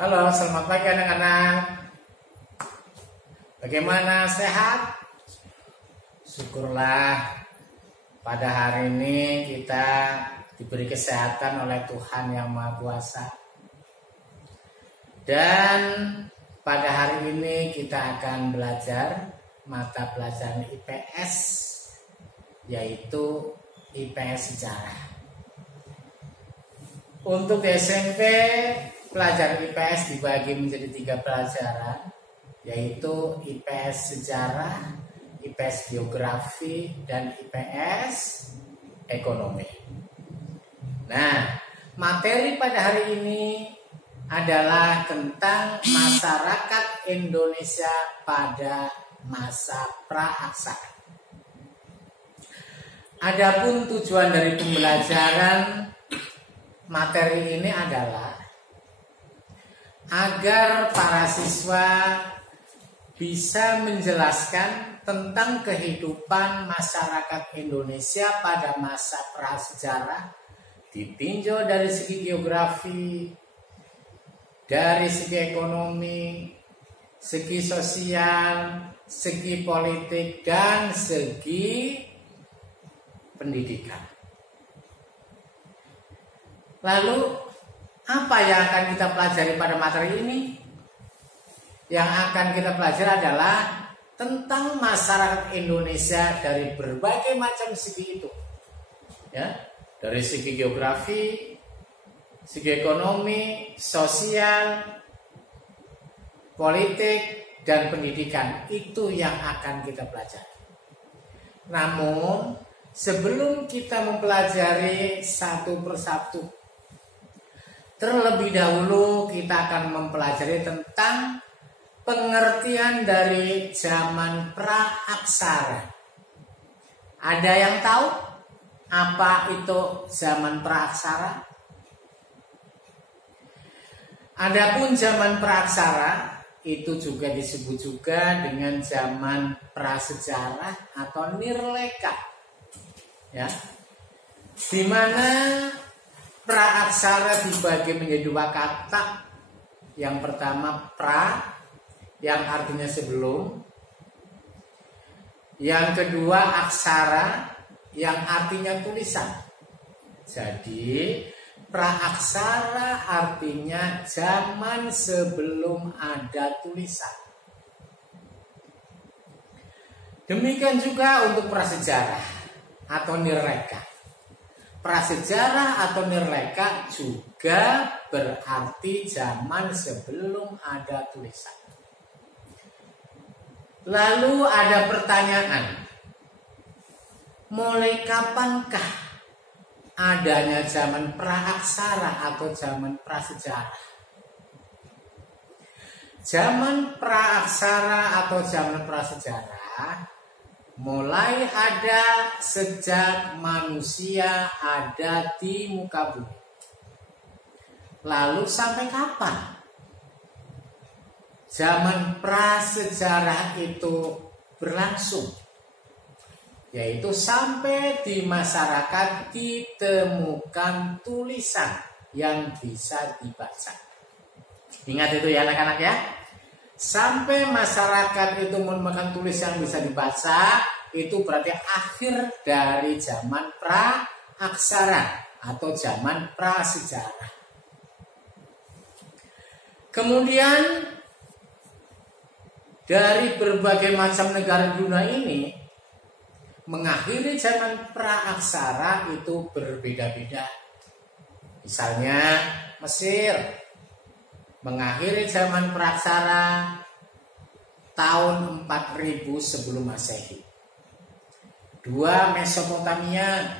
Halo, selamat pagi anak-anak. Bagaimana, sehat? Syukurlah pada hari ini kita diberi kesehatan oleh Tuhan Yang Maha Kuasa. Dan pada hari ini kita akan belajar mata pelajaran IPS, yaitu IPS Sejarah. Untuk di SMP, pelajaran IPS dibagi menjadi 3 pelajaran, yaitu IPS Sejarah, IPS Geografi, dan IPS Ekonomi. Nah, materi pada hari ini adalah tentang masyarakat Indonesia pada masa pra-aksara. Adapun tujuan dari pembelajaran materi ini adalah agar para siswa bisa menjelaskan tentang kehidupan masyarakat Indonesia pada masa prasejarah, ditinjau dari segi geografi, dari segi ekonomi, segi sosial, segi politik, dan segi pendidikan. Lalu, apa yang akan kita pelajari pada materi ini? Yang akan kita pelajari adalah tentang masyarakat Indonesia dari berbagai macam segi itu. Ya, dari segi geografi, segi ekonomi, sosial, politik, dan pendidikan. Itu yang akan kita pelajari. Namun, sebelum kita mempelajari satu persatu, terlebih dahulu kita akan mempelajari tentang pengertian dari zaman pra-aksara. Ada yang tahu apa itu zaman pra-aksara? Adapun zaman pra-aksara itu juga disebut juga dengan zaman prasejarah atau nirleka. Ya. Di mana pra-aksara dibagi menjadi 2 kata. Yang pertama pra, yang artinya sebelum. Yang kedua aksara, yang artinya tulisan. Jadi pra-aksara artinya zaman sebelum ada tulisan. Demikian juga untuk prasejarah atau nirleka. Prasejarah atau nirleka juga berarti zaman sebelum ada tulisan. Lalu ada pertanyaan, mulai kapankah adanya zaman pra-aksara atau zaman prasejarah? Zaman pra-aksara atau zaman prasejarah mulai ada sejak manusia ada di muka bumi. Lalu sampai kapan zaman prasejarah itu berlangsung? Yaitu sampai di masyarakat ditemukan tulisan yang bisa dibaca. Ingat itu ya anak-anak ya. Sampai masyarakat itu menemukan tulisan yang bisa dibaca, itu berarti akhir dari zaman pra-aksara atau zaman prasejarah. Kemudian dari berbagai macam negara dunia ini mengakhiri zaman pra-aksara itu berbeda-beda. Misalnya Mesir mengakhiri zaman praksara tahun 4000 sebelum Masehi. 2 Mesopotamia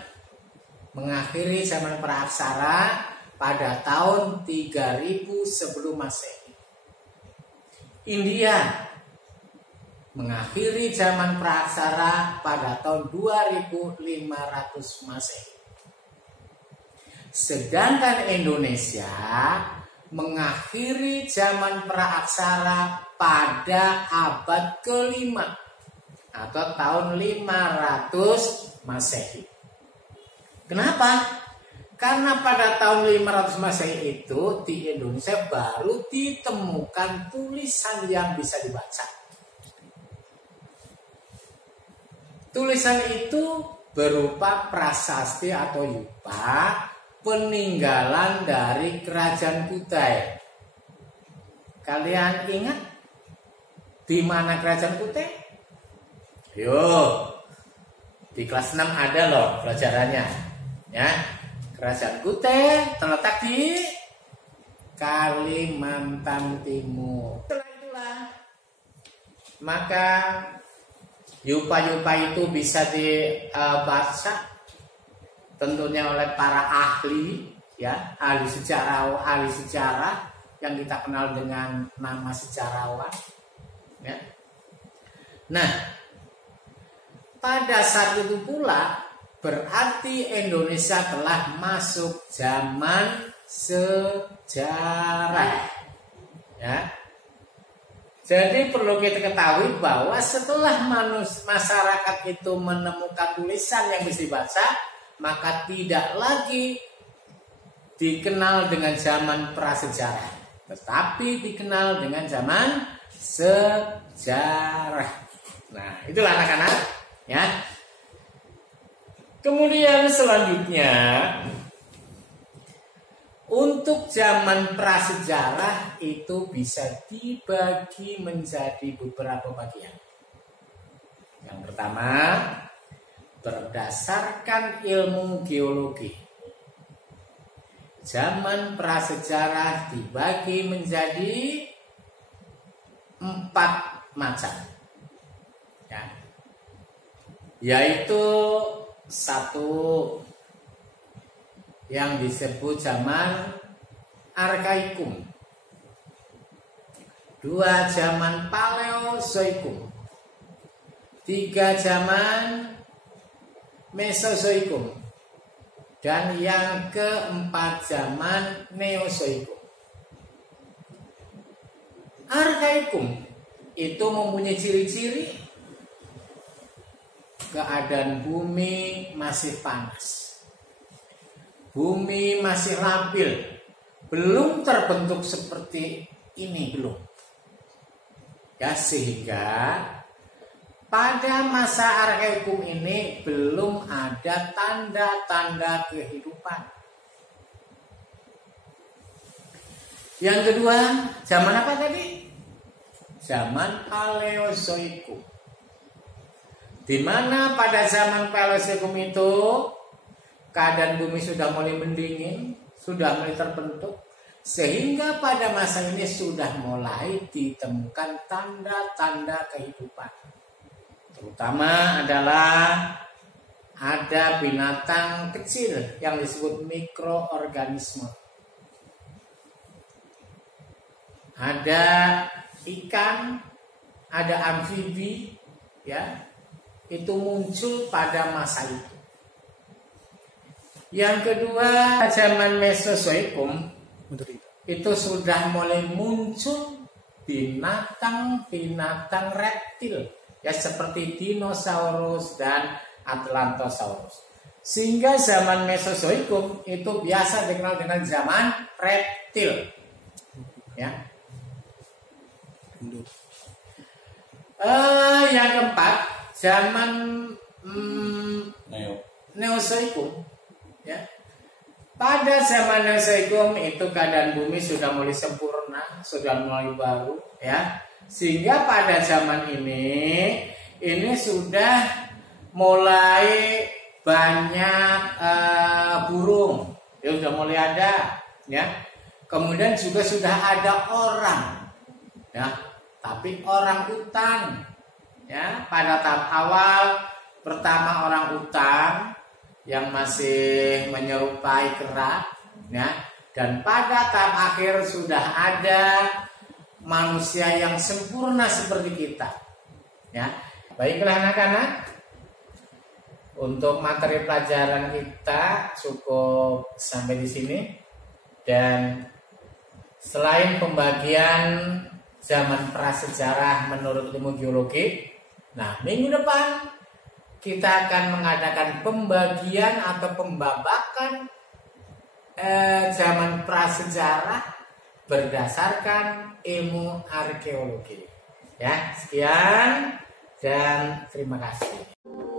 mengakhiri zaman praksara pada tahun 3000 sebelum Masehi. India mengakhiri zaman praksara pada tahun 2500 Masehi. Sedangkan Indonesia mengakhiri zaman pra-aksara pada abad ke-5 atau tahun 500 Masehi. Kenapa? Karena pada tahun 500 Masehi itu di Indonesia baru ditemukan tulisan yang bisa dibaca. Tulisan itu berupa prasasti atau yupa peninggalan dari Kerajaan Kutai. Kalian ingat di mana Kerajaan Kutai? Yo, di kelas 6 ada loh pelajarannya, ya. Kerajaan Kutai terletak di Kalimantan Timur. Setelah itulah, maka yupa-yupa itu bisa dibaca tentunya oleh para ahli, ya, ahli sejarah yang kita kenal dengan nama sejarawan, ya. Nah, pada saat itu pula berarti Indonesia telah masuk zaman sejarah, ya. Jadi perlu kita ketahui bahwa setelah masyarakat itu menemukan tulisan yang bisa dibaca, maka tidak lagi dikenal dengan zaman prasejarah, tetapi dikenal dengan zaman sejarah. Nah, itulah anak-anak, ya. Kemudian selanjutnya, untuk zaman prasejarah itu bisa dibagi menjadi beberapa bagian. Yang pertama, berdasarkan ilmu geologi. Zaman prasejarah dibagi menjadi 4 macam, ya. Yaitu satu yang disebut zaman arkaikum, 2 zaman paleozoikum, 3 zaman mesozoikum, dan yang keempat zaman neozoikum. Arkaikum itu mempunyai ciri-ciri keadaan bumi masih panas, bumi masih labil, belum terbentuk seperti ini, belum, ya. Sehingga pada masa arkaikum ini belum ada tanda-tanda kehidupan. Yang kedua, zaman apa tadi? Zaman paleozoikum. Di mana pada zaman paleozoikum itu keadaan bumi sudah mulai mendingin, sudah mulai terbentuk, sehingga pada masa ini sudah mulai ditemukan tanda-tanda kehidupan. Terutama adalah ada binatang kecil yang disebut mikroorganisme. Ada ikan, ada amfibi, ya. Itu muncul pada masa itu. Yang kedua, zaman Mesozoikum itu sudah mulai muncul binatang-binatang reptil, ya, seperti dinosaurus dan atlantosaurus. Sehingga zaman Mesozoikum itu biasa dikenal dengan zaman reptil, ya. Yang keempat, zaman Neozoikum, ya. Pada zaman Neozoikum itu keadaan bumi sudah mulai sempurna, sudah mulai baru, ya. Sehingga pada zaman ini sudah mulai banyak burung, ya, sudah mulai ada, ya. Kemudian juga sudah ada orang, ya, tapi orang hutan, ya. Pada tahap awal pertama orang hutan yang masih menyerupai kera, ya. Dan pada tahap akhir sudah ada manusia yang sempurna seperti kita, ya. Baiklah anak-anak, untuk materi pelajaran kita cukup sampai di sini. Dan selain pembagian zaman prasejarah menurut ilmu geologi, nah, minggu depan kita akan mengadakan pembagian atau pembabakan zaman prasejarah berdasarkan ilmu arkeologi. Ya, sekian dan terima kasih.